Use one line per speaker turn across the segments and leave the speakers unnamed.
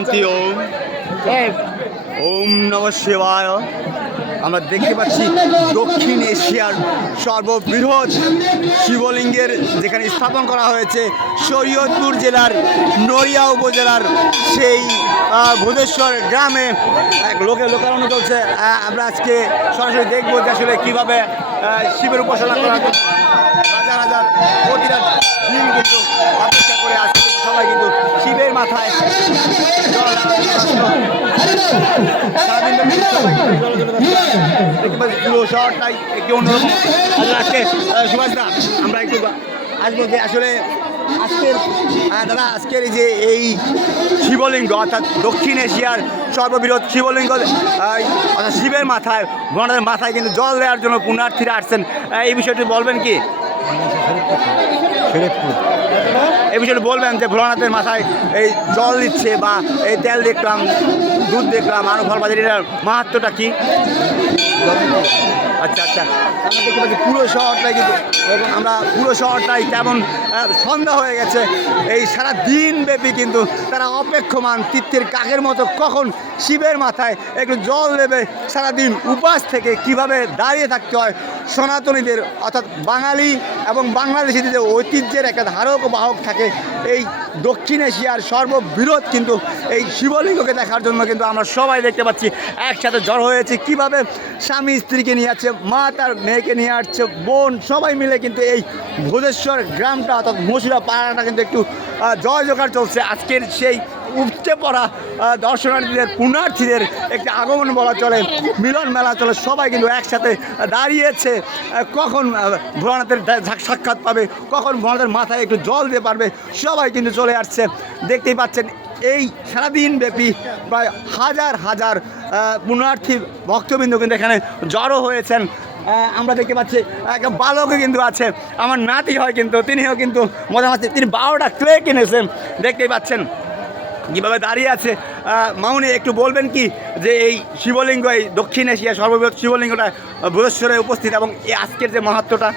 শান্তি, ওম। ওম নম শিবায়। আমরা দেখতে পাচ্ছি দক্ষিণ এশিয়ার সর্ববৃহৎ শিবলিঙ্গের যেখানে স্থাপন করা হয়েছে শরীয়তপুর জেলার নড়িয়া উপজেলার সেই ভুদেশ্বর গ্রামে। এক লোকে লোকারণ্য চলছে। আমরা আজকে সরাসরি দেখব যে আসলে কীভাবে শিবের উপাসনা করা হাজার হাজার প্রতিটা দিন কিন্তু অপেক্ষা করে আসছে সবাই কিন্তু শিবের মাথায় শহরটাই একটি অন্যরকম। আসলে আজকে আহ, সুভাষ দা আমরা একটু আসব যে আসলে আজকের দাদা আজকের এই যে এই শিবলিঙ্গ অর্থাৎ দক্ষিণ এশিয়ার সর্ববৃহৎ শিবলিঙ্গ অর্থাৎ শিবের মাথায় ভগবানের মাথায় কিন্তু জল দেওয়ার জন্য পুণ্যার্থীরা আসছেন। এই বিষয়টি বলবেন কি? এই বিষয়ে বলবেন যে ভোলানাথের মাথায় এই জল দিচ্ছে বা এই তেল দেখলাম, দুধ দেখলাম আরও ফল বাজারের মাহাত্মটা কি? আচ্ছা আচ্ছা। আমরা দেখতে পাচ্ছি পুরো শহরটাই কিন্তু, এবং আমরা পুরো শহরটাই তেমন সন্ধ্যা হয়ে গেছে। এই সারা দিন ব্যাপী কিন্তু তারা অপেক্ষমান তীর্থের কাকের মতো কখন শিবের মাথায় একটু জল দেবে সারাদিন উপাস থেকে কীভাবে দাঁড়িয়ে থাকতে হয় সনাতনীদের, অর্থাৎ বাঙালি এবং বাংলাদেশিদের যে ঐতিহ্যের একটা ধারক বাহক থাকে, এই দক্ষিণ এশিয়ার সর্ববৃহৎ কিন্তু এই শিবলিঙ্গকে দেখার জন্য কিন্তু আমরা সবাই দেখতে পাচ্ছি, একসাথে জড় হয়েছে। কীভাবে স্বামী স্ত্রীকে নিয়ে যাচ্ছে মা তার মেয়েকে নিয়ে আসছে, বোন সবাই মিলে কিন্তু এই ভোজেশ্বর গ্রামটা অর্থাৎ মসুরা পাড়াটা কিন্তু একটু জয় জোগাড় চলছে। আজকের সেই উঠতে পড়া দর্শনার্থীদের, পুণ্যার্থীদের একটি আগমন বলা চলে, মিলন মেলা চলে, সবাই কিন্তু একসাথে দাঁড়িয়েছে। কখন ভোলানাথের সাক্ষাৎ পাবে, কখন ভোলানাথের মাথায় একটু জল দিয়ে পারবে, সবাই কিন্তু চলে আসছে। দেখতেই পাচ্ছেন, এই সারাদিন ব্যাপী প্রায় হাজার হাজার আহ, পুণ্যার্থী ভক্তবৃন্দ কিন্তু এখানে জড়ো হয়েছেন। আমরা দেখতে পাচ্ছি একটা বালকও কিন্তু আছে। আমার নাতি হয় কিন্তু তিনিও কিন্তু মজা মারছে তিনি বারোটা ক্লে কিনেছেন। দেখতেই পাচ্ছেন কীভাবে দাঁড়িয়ে আছে। মামুনি একটু বলবেন কি যে এই শিবলিঙ্গ এই দক্ষিণ এশিয়া সর্ববৃহৎ শিবলিঙ্গটা ভুবনেশ্বরে উপস্থিত এবং এই আজকের যে মাহাত্মটা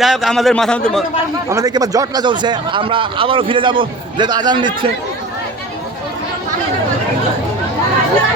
যাই হোক আমাদের মাথা মধ্যে আমাদেরকে এবার জটলা চলছে। আমরা আবারও ফিরে যাব যেহেতু আজান দিচ্ছে। Thank you.